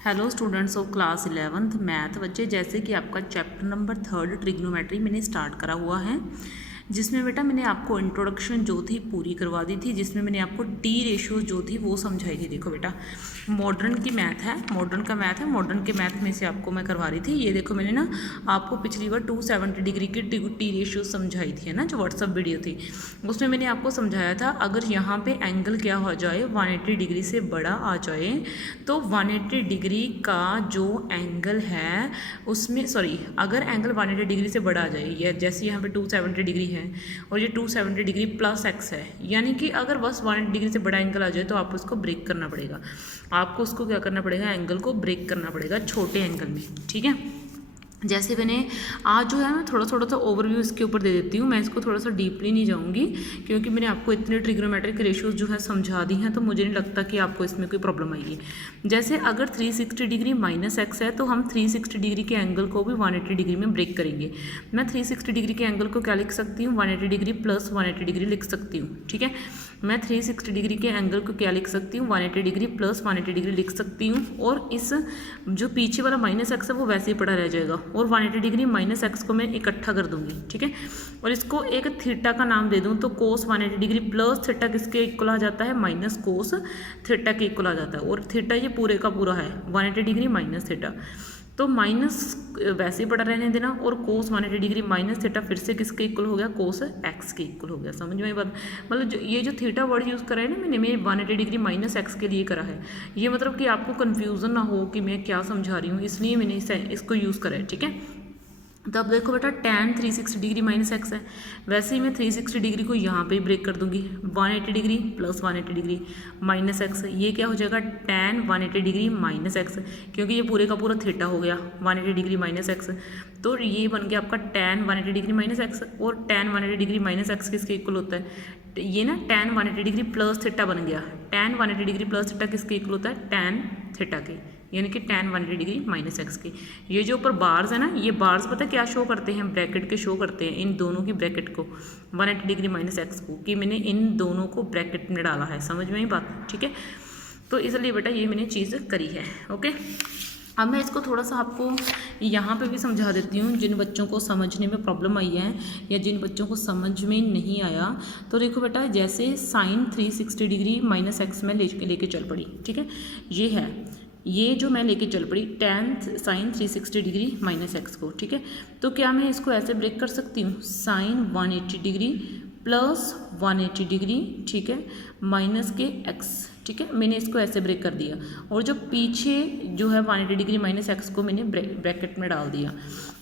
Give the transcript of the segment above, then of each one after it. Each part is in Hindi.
Hello students of class 11th math बच्चे, जैसे कि आपका चैप्टर नंबर 3 ट्रिग्नोमेट्री मैंने स्टार्ट करा हुआ है, जिसमें बेटा मैंने आपको इंट्रोडक्शन जो थी पूरी करवा दी थी, जिसमें मैंने आपको टी रेशियो जो थी वो समझाई थी। देखो बेटा, मॉडर्न की मैथ है, मॉडर्न का मैथ है, मॉडर्न के मैथ में से आपको मैं करवा रही थी। ये देखो, मैंने ना आपको पिछली बार 270 डिग्री की टी रेशियो समझाई थी, है ना, जो व्हाट्सअप वीडियो थी, उसमें मैंने आपको समझाया था अगर यहाँ पे एंगल क्या हो जाए 180 डिग्री से बड़ा आ जाए तो 180 डिग्री का जो एंगल है उसमें अगर एंगल 180 डिग्री से बड़ा आ जाए, या जैसे यहाँ पे 270 डिग्री है और ये 270 डिग्री प्लस एक्स है, यानी कि अगर बस 180 डिग्री से बड़ा एंगल आ जाए तो आपको उसको ब्रेक करना पड़ेगा। आपको उसको क्या करना पड़ेगा, एंगल को ब्रेक करना पड़ेगा छोटे एंगल में, ठीक है। जैसे मैंने आज जो है मैं थोड़ा सा ओवरव्यू इसके ऊपर दे देती हूँ, मैं इसको थोड़ा सा डीपली नहीं जाऊँगी क्योंकि मैंने आपको इतने ट्रिग्नोमेट्रिक रेशियोज जो है समझा दी हैं, तो मुझे नहीं लगता कि आपको इसमें कोई प्रॉब्लम आएगी। जैसे अगर 360 डिग्री माइनस एक्स है तो हम 360 डिग्री के एंगल को भी 180 डिग्री में ब्रेक करेंगे। मैं 360 डिग्री के एंगल को क्या लिख सकती हूँ, 180 डिग्री प्लस 180 डिग्री लिख सकती हूँ, ठीक है। मैं 360 डिग्री के एंगल को क्या लिख सकती हूँ, 180 डिग्री प्लस 180 डिग्री लिख सकती हूँ, और इस जो पीछे वाला माइनस एक्स है वो वैसे ही पड़ा रह जाएगा, और 180 डिग्री माइनस एक्स को मैं इकट्ठा कर दूंगी, ठीक है, और इसको एक थीटा का नाम दे दूँ तो कोस 180 डिग्री प्लस थीटा किसके इक्वल आ जाता है, माइनस कोस थीटा के इक्वल आ जाता है, और थीटा ये पूरे का पूरा है 180 डिग्री माइनस थीटा, तो माइनस वैसे ही पड़ा रहने देना, और कोस 180 डिग्री माइनस थीटा फिर से किसके इक्वल हो गया, कोस एक्स के इक्वल हो गया। समझ में बात, मतलब ये जो थीटा वर्ड यूज़ करा है ना मैंने 180 डिग्री माइनस एक्स के लिए करा है, ये मतलब कि आपको कन्फ्यूज़न ना हो कि मैं क्या समझा रही हूँ, इसलिए मैंने इसको यूज़ करा है, ठीक है। तो अब देखो बेटा, tan 360 डिग्री माइनस एक्स है, वैसे ही मैं 360 डिग्री को यहाँ पे ही ब्रेक कर दूंगी, 180 degree plus 180 degree minus x, ये क्या हो जाएगा, tan 180 डिग्री माइनस एक्स, क्योंकि ये पूरे का पूरा थीटा हो गया 180 डिग्री माइनस एक्स, तो ये बन गया आपका tan 180 डिग्री माइनस एक्स, और tan 180 डिग्री माइनस एक्स किसके इक्वल होता है, ये ना tan 180 डिग्री प्लस थीटा बन गया, tan 180 डिग्री प्लस थीटा किसके इक्वल होता है, tan थीटा के, यानी कि tan 180 डिग्री माइनस एक्स की। ये जो ऊपर बार्स है ना, ये बार्स पता है क्या शो करते हैं, ब्रैकेट के शो करते हैं, इन दोनों की ब्रैकेट को 180 डिग्री माइनस एक्स को, कि मैंने इन दोनों को ब्रैकेट में डाला है, समझ में ही बात, ठीक है। तो इसलिए बेटा ये मैंने चीज़ करी है, ओके। अब मैं इसको थोड़ा सा आपको यहाँ पे भी समझा देती हूँ, जिन बच्चों को समझने में प्रॉब्लम आई है या जिन बच्चों को समझ में नहीं आया, तो देखो बेटा, जैसे साइन 360 डिग्री माइनस एक्स में लेके चल पड़ी, ठीक है, ये है, ये जो मैं लेके चल पड़ी tan sine 360 degree minus x को, ठीक है, तो क्या मैं इसको ऐसे ब्रेक कर सकती हूँ, साइन 180 डिग्री प्लस 180 डिग्री, ठीक है, माइनस के एक्स, ठीक है, मैंने इसको ऐसे ब्रेक कर दिया, और जो पीछे जो है 180 डिग्री माइनस एक्स को मैंने ब्रैकेट में डाल दिया।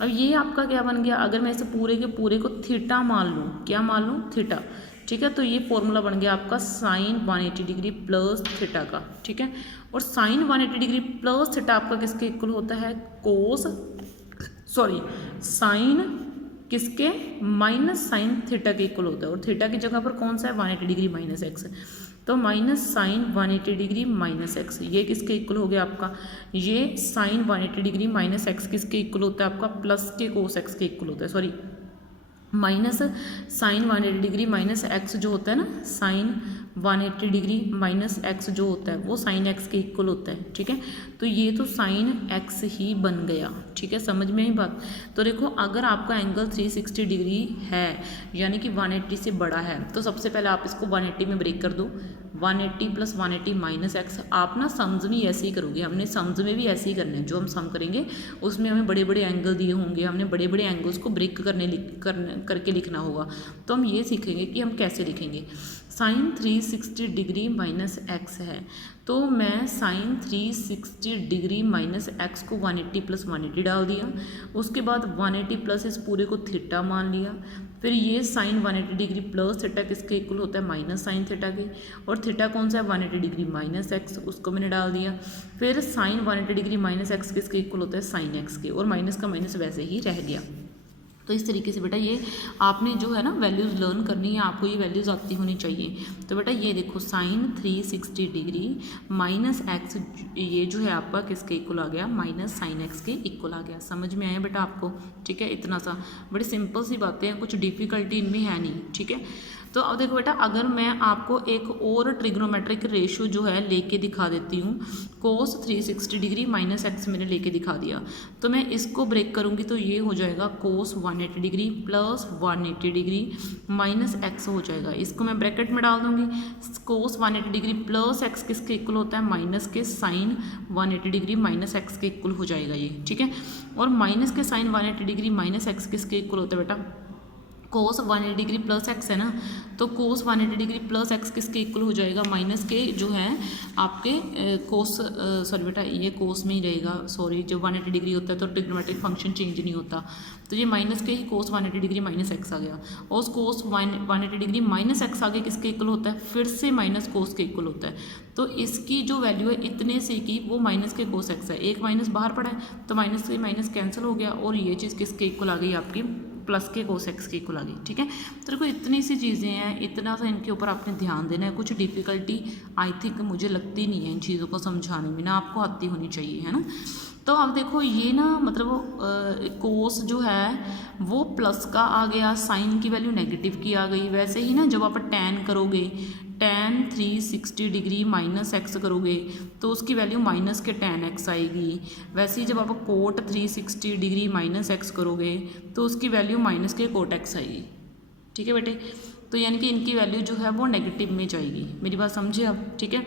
अब ये आपका क्या बन गया, अगर मैं इसे पूरे के पूरे को थीटा मान लूँ, क्या मान लूँ, थीटा, ठीक है, तो ये फॉर्मूला बन गया आपका साइन 180 डिग्री प्लस थीटा का, ठीक है, और साइन 180 डिग्री प्लस थीटा आपका किसके इक्वल होता है, कोस साइन किसके, माइनस साइन थीटा के इक्वल होता है, और थीटा की जगह पर कौन सा है, 180 डिग्री माइनस एक्स, तो minus sine 180 degree minus x, ये किसके इक्वल हो गया आपका, ये साइन 180 डिग्री माइनस एक्स किसके इक्वल होता है आपका, प्लस के कोस एक्स के इक्वल होता है, minus sine 180 degree minus x जो होता है ना, साइन 180 डिग्री माइनस एक्स जो होता है वो साइन एक्स के इक्वल होता है, ठीक है, तो ये तो साइन एक्स ही बन गया, ठीक है, समझ में आई बात। तो देखो, अगर आपका एंगल 360 डिग्री है यानी कि 180 से बड़ा है, तो सबसे पहले आप इसको 180 में ब्रेक कर दो, 180 प्लस 180 माइनस एक्स, आप ना सम्स में ऐसे ही करोगे, हमने सम्स में भी ऐसे ही करने हैं, जो हम सम करेंगे उसमें हमें बड़े बड़े एंगल दिए होंगे, हमने बड़े बड़े एंगल्स को ब्रेक करके लिखना होगा, तो हम ये सीखेंगे कि हम कैसे लिखेंगे। साइन 360 डिग्री माइनस एक्स है, तो मैं साइन 360 डिग्री माइनस एक्स को 180 प्लस 180 डाल दिया, उसके बाद 180 प्लस इस पूरे को थीटा मान लिया, फिर ये साइन 180 डिग्री प्लस थीटा किसके इक्वल होता है, माइनस साइन थीटा के, और थीटा कौन सा है, 180 डिग्री माइनस एक्स, उसको मैंने डाल दिया, फिर साइन 180 डिग्री माइनस एक्स किसके इक्वल होता है, साइन एक्स के, और माइनस का माइनस वैसे ही रह गया। तो इस तरीके से बेटा ये आपने जो है ना वैल्यूज़ लर्न करनी है, आपको ये वैल्यूज़ आती होनी चाहिए। तो बेटा ये देखो, साइन 360 डिग्री माइनस एक्स, ये जो है आपका किसके इक्वल आ गया, माइनस साइन एक्स के इक्वल आ गया। समझ में आया बेटा आपको, ठीक है, इतना सा, बड़ी सिंपल सी बातें हैं, कुछ डिफ़िकल्टी इनमें है नहीं, ठीक है। तो अब देखो बेटा, अगर मैं आपको एक और ट्रिग्नोमेट्रिक रेशियो जो है लेके दिखा देती हूँ, cos 360 डिग्री माइनस एक्स मैंने लेके दिखा दिया, तो मैं इसको ब्रेक करूँगी तो ये हो जाएगा cos 180 degree plus 180 degree minus x हो जाएगा। इसको मैं ब्रैकेट में डाल दूँगी। cos 180 डिग्री प्लस एक्स किसके इक्वल होता है, माइनस के साइन 180 डिग्री माइनस एक्स के इक्वल हो जाएगा ये, ठीक है। और माइनस के साइन 180 डिग्री माइनस एक्स किसके इक्वल होता है बेटा, cos 180 डिग्री प्लस एक्स है ना, तो cos 180 डिग्री प्लस एक्स किसके इक्वल हो जाएगा, माइनस के जो है आपके cos, सॉरी बेटा ये cos में ही रहेगा, सॉरी जब 180 डिग्री होता है तो ट्रिग्नोमेट्रिक फंक्शन चेंज नहीं होता, तो ये माइनस के ही cos 180 डिग्री माइनस एक्स आ गया। और cos 180 डिग्री माइनस एक्स आगे किसके इक्वल होता है, फिर से माइनस cos के इक्वल होता है। तो इसकी जो वैल्यू है इतने से की वो माइनस के cos एक्स है, एक माइनस बाहर पड़ा है तो माइनस से माइनस कैंसिल हो गया और ये चीज़ किसके इक्वल आ गई आपकी, प्लस के cos एक्स के इक्वल आ गई, ठीक है। तो देखो इतनी सी चीज़ें हैं, इतना सा इनके ऊपर आपने ध्यान देना है। कुछ डिफ़िकल्टी आई थिंक मुझे लगती नहीं है इन चीज़ों को समझाने में ना, आपको आती होनी चाहिए, है ना। तो अब देखो ये ना मतलब कोस जो है वो प्लस का आ गया, साइन की वैल्यू नेगेटिव की आ गई। वैसे ही ना जब आप टैन करोगे, टैन 360 डिग्री माइनस एक्स करोगे तो उसकी वैल्यू माइनस के टैन एक्स आएगी। वैसे ही जब आप कोट 360 डिग्री माइनस एक्स करोगे तो उसकी वैल्यू माइनस के कोट एक्स आएगी, ठीक है बेटे। तो यानी कि इनकी वैल्यू जो है वो नेगेटिव में जाएगी। मेरी बात समझे आप, ठीक है।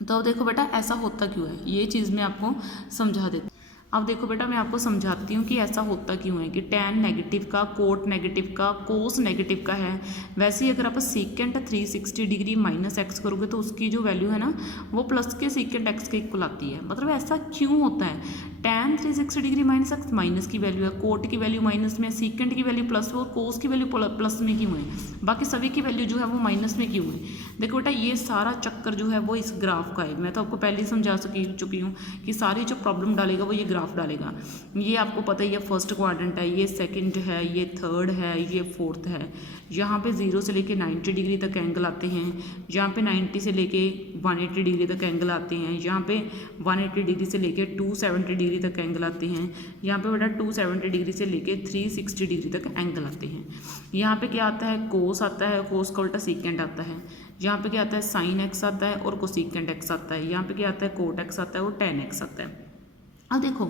तो अब देखो बेटा ऐसा होता क्यों है, ये चीज़ मैं आपको समझा देती हूँ। अब देखो बेटा मैं आपको समझाती हूँ कि ऐसा होता क्यों है कि टैन नेगेटिव का, कोट नेगेटिव का, कोस नेगेटिव का है। वैसे ही अगर आप सीकेंट 360 डिग्री माइनस एक्स करोगे तो उसकी जो वैल्यू है ना वो प्लस के सीकेंट एक्स के इक्वल आती है। मतलब ऐसा क्यों होता है, tan 360 degree minus x minus की वैल्यू है, कोट की वैल्यू माइनस में, सीकेंट की वैल्यू प्लस में और कोस की वैल्यू प्लस में क्यों है, बाकी सभी की वैल्यू जो है वो माइनस में क्यों है। देखो बेटा ये सारा चक्कर जो है वो इस ग्राफ का है। मैं तो आपको पहले ही समझा चुकी हूँ कि सारी जो प्रॉब्लम डालेगा वो ये ग्राफ डालेगा। ये आपको पता है, ये फर्स्ट क्वाड्रेंट है, ये सेकंड है, ये थर्ड है, ये फोर्थ है। यहाँ पे 0 से लेके 90 डिग्री तक एंगल आते हैं, यहाँ पे 90 से लेके 180 डिग्री तक एंगल आते हैं, यहाँ पे 180 डिग्री से लेके 270 डिग्री तक एंगल आते हैं, यहाँ पे बेटा 270 डिग्री से लेके 360 डिग्री तक एंगल आते हैं। यहाँ पे क्या आता है, कोस आता है, कोस का उल्टा सीकेंट आता है। यहाँ पे क्या आता है, साइन एक्स आता है और कोसीकेंट एक्स आता है। यहाँ पे क्या आता है, कोट एक्स आता है और टेन एक्स आता है। अब देखो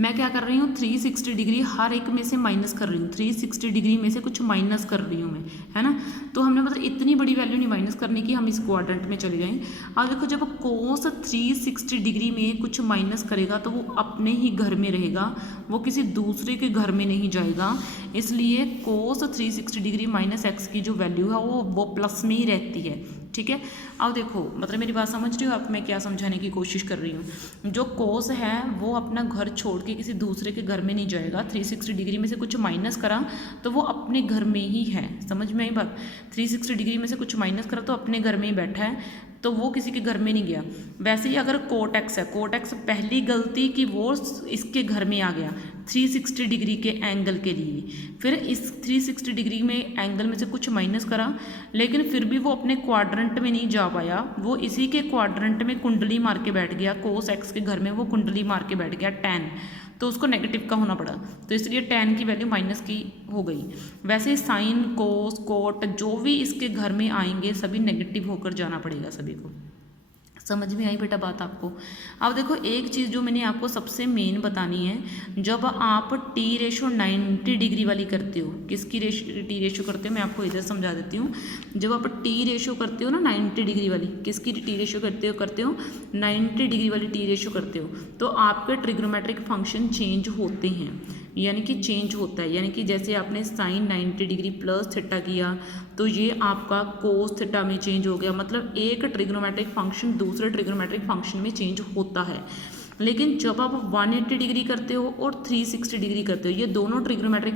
मैं क्या कर रही हूँ, 360 डिग्री हर एक में से माइनस कर रही हूँ, 360 डिग्री में से कुछ माइनस कर रही हूँ मैं, है ना। तो हमने मतलब इतनी बड़ी वैल्यू नहीं माइनस करने की, हम इस क्वाड्रेंट में चले जाएं। अब देखो जब कोस 360 डिग्री में कुछ माइनस करेगा तो वो अपने ही घर में रहेगा, वो किसी दूसरे के घर में नहीं जाएगा। इसलिए कोस 360 डिग्री माइनस एक्स की जो वैल्यू है वो प्लस में ही रहती है, ठीक है। अब देखो मतलब मेरी बात समझ रही हो आप, मैं क्या समझाने की कोशिश कर रही हूँ। जो कोस है वो अपना घर छोड़ के किसी दूसरे के घर में नहीं जाएगा। 360 डिग्री में से कुछ माइनस करा तो वो अपने घर में ही है, समझ में आई बात। 360 डिग्री में से कुछ माइनस करा तो अपने घर में ही बैठा है, तो वो किसी के घर में नहीं गया। वैसे ही अगर कोट एक्स है, कोट एक्स पहली गलती कि वो इसके घर में आ गया 360 डिग्री के एंगल के लिए, फिर इस 360 डिग्री में एंगल में से कुछ माइनस करा, लेकिन फिर भी वो अपने क्वाड्रेंट में नहीं जा पाया, वो इसी के क्वाड्रेंट में कुंडली मार के बैठ गया। कोस एक्स के घर में वो कुंडली मार के बैठ गया टैन, तो उसको नेगेटिव का होना पड़ा, तो इसलिए टैन की वैल्यू माइनस की हो गई। वैसे साइन, कोस, कोट जो भी इसके घर में आएंगे सभी नेगेटिव होकर जाना पड़ेगा सभी को। समझ में आई बेटा बात आपको। अब देखो एक चीज़ जो मैंने आपको सबसे मेन बतानी है, जब आप टी रेशो 90 डिग्री वाली करते हो, किसकी टी रेशो करते हो मैं आपको इधर समझा देती हूँ। जब आप टी रेशो करते हो ना 90 डिग्री वाली, किसकी टी रेशो करते हो 90 डिग्री वाली टी रेशो करते हो, तो आपके ट्रिग्नोमेट्रिक फंक्शन चेंज होते हैं, यानी कि चेंज होता है। यानी कि जैसे आपने साइन 90 डिग्री प्लस थीटा किया तो ये आपका कोस थीटा में चेंज हो गया। मतलब एक ट्रिग्नोमेट्रिक फंक्शन दूसरे ट्रिग्नोमेट्रिक फंक्शन में चेंज होता है। लेकिन जब आप 180 डिग्री करते हो और 360 डिग्री करते हो, ये दोनों ट्रिग्नोमेट्रिक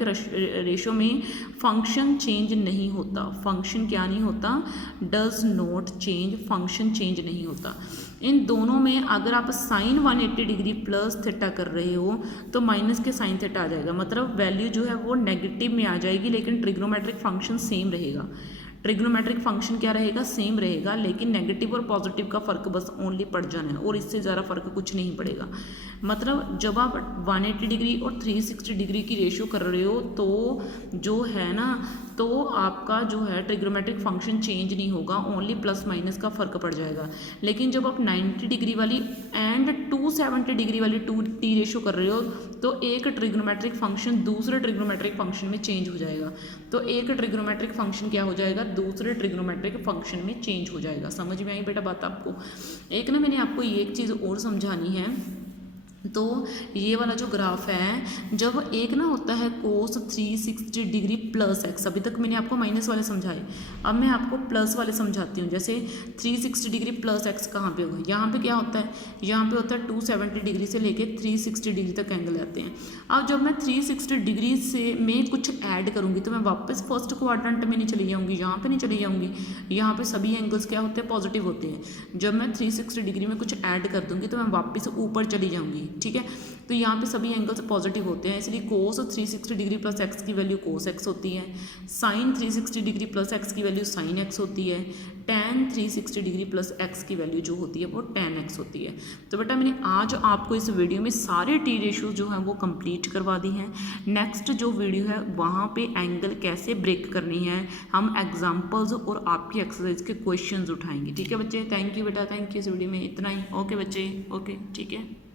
रेशो में फंक्शन चेंज नहीं होता। फंक्शन क्या नहीं होता, does not change, function change नहीं होता। इन दोनों में अगर आप साइन 180 डिग्री प्लस थीटा कर रहे हो तो माइनस के साइन थीटा आ जाएगा, मतलब वैल्यू जो है वो नेगेटिव में आ जाएगी, लेकिन ट्रिग्नोमेट्रिक फंक्शन सेम रहेगा। ट्रिग्नोमेट्रिक फंक्शन क्या रहेगा, सेम रहेगा, लेकिन नेगेटिव और पॉजिटिव का फ़र्क बस ओनली पड़ जाना है और इससे ज़्यादा फ़र्क कुछ नहीं पड़ेगा। मतलब जब आप 180 डिग्री और 360 डिग्री की रेशियो कर रहे हो तो जो है ना, तो आपका जो है ट्रिग्नोमेट्रिक फंक्शन चेंज नहीं होगा, ओनली प्लस माइनस का फ़र्क पड़ जाएगा। लेकिन जब आप 90 डिग्री वाली एंड 270 डिग्री वाली 2t रेशियो कर रहे हो तो एक ट्रिग्नोमेट्रिक फंक्शन दूसरे ट्रिग्नोमेट्रिक फंक्शन में चेंज हो जाएगा। तो एक ट्रिग्नोमेट्रिक फंक्शन क्या हो जाएगा, दूसरे ट्रिग्नोमेट्रिक फंक्शन में चेंज हो जाएगा। समझ में आई बेटा बात आपको? एक ना मैंने आपको ये एक चीज़ और समझानी है। तो ये वाला जो ग्राफ है, जब एक ना होता है कोस 360 डिग्री प्लस एक्स, अभी तक मैंने आपको माइनस वाले समझाए, अब मैं आपको प्लस वाले समझाती हूँ। जैसे 360 डिग्री प्लस एक्स कहाँ पे होगा, यहाँ पे क्या होता है, यहाँ पे होता है 270 डिग्री से लेके 360 डिग्री तक एंगल आते हैं। अब जब मैं 360 डिग्री से मैं कुछ ऐड करूँगी तो मैं वापस फर्स्ट क्वाड्रेंट में नहीं चली जाऊँगी, यहाँ पे नहीं चली जाऊँगी, यहाँ पे सभी एंगल्स क्या होते हैं, पॉजिटिव होते हैं। जब मैं 360 डिग्री में कुछ ऐड कर दूँगी तो मैं वापस ऊपर चली जाऊँगी, ठीक है। तो यहाँ पे सभी एंगल्स पॉजिटिव होते हैं, इसलिए कोस 360 डिग्री प्लस एक्स की वैल्यू कोस एक्स होती है, साइन 360 डिग्री प्लस एक्स की वैल्यू साइन एक्स होती है, टेन 360 डिग्री प्लस एक्स की वैल्यू जो होती है वो टेन एक्स होती है। तो बेटा मैंने आज आपको इस वीडियो में सारे टी रेशियो जो हैं वो कंप्लीट करवा दी हैं। नेक्स्ट जो वीडियो है वहाँ पे एंगल कैसे ब्रेक करनी है, हम एग्जाम्पल्स और आपकी एक्सरसाइज के क्वेश्चंस उठाएंगे। ठीक है बच्चे, थैंक यू बेटा, थैंक यू। इस वीडियो में इतना ही। ओके बच्चे, ओके ठीक है।